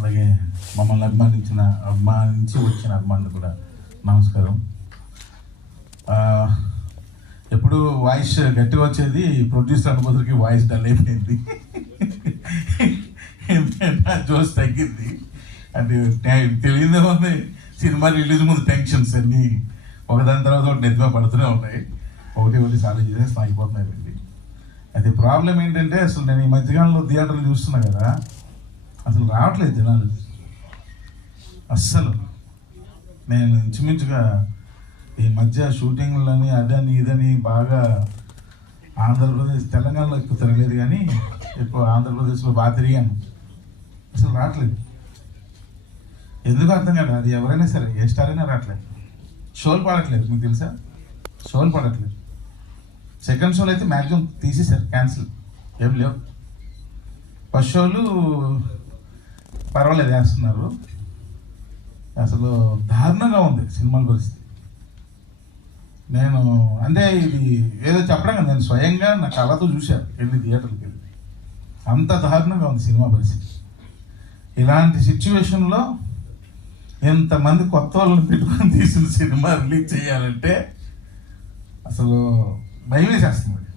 అలాగే మమ్మల్ని అభిమానించి వచ్చిన అభిమానులు కూడా నమస్కారం. ఎప్పుడు వాయిస్ గట్టిగా వచ్చేది, ప్రొడ్యూసర్ అనుభూతికి వాయిస్ డల్ అయిపోయింది, జోస్ తగ్గింది. అంటే తెలియదేమో, సినిమా రిలీజ్ ముందు టెన్షన్స్ అన్నీ ఒకదాని తర్వాత ఒకటి నెత్తిగా పడుతూనే ఉన్నాయి. ఒకటి సాల్వ్ చేసేస్తాం, అయిపోతున్నాయి. అయితే ప్రాబ్లం ఏంటంటే, అసలు నేను ఈ మధ్యకాలంలో థియేటర్లు చూస్తున్నా కదా, అసలు రావట్లేదు జనాలు అస్సలు. నేను ఇంచుమించుగా ఈ మధ్య షూటింగ్లని అదని ఇదని బాగా ఆంధ్రప్రదేశ్, తెలంగాణలో ఎక్కువ తిరగలేదు, కానీ ఎక్కువ ఆంధ్రప్రదేశ్లో బాగా తిరిగాను. అసలు రావట్లేదు, ఎందుకు అర్థం కాదు. అది ఎవరైనా సరే, ఏ స్టార్ అయినా రావట్లేదు. షోలు పడట్లేదు, మీకు తెలుసా? షోలు పడట్లేదు. సెకండ్ షోలు అయితే మ్యాక్సిమం తీసేశారు, క్యాన్సిల్, ఏం లేవు. ఫస్ట్ షోలు పర్వాలేదు వేస్తున్నారు. అసలు దారుణంగా ఉంది సినిమాల పరిస్థితి. నేను అంటే ఇది ఏదో చెప్పడం కదా, నేను స్వయంగా నా కళ్ళతో చూశాను వెళ్ళి థియేటర్కి వెళ్ళి. అంత దారుణంగా ఉంది సినిమా పరిస్థితి. ఇలాంటి సిచ్యువేషన్లో ఎంతమంది కొత్త వాళ్ళని పెట్టుకొని తీసిన సినిమా రిలీజ్ చేయాలంటే అసలు భయం వేసేస్తుంది.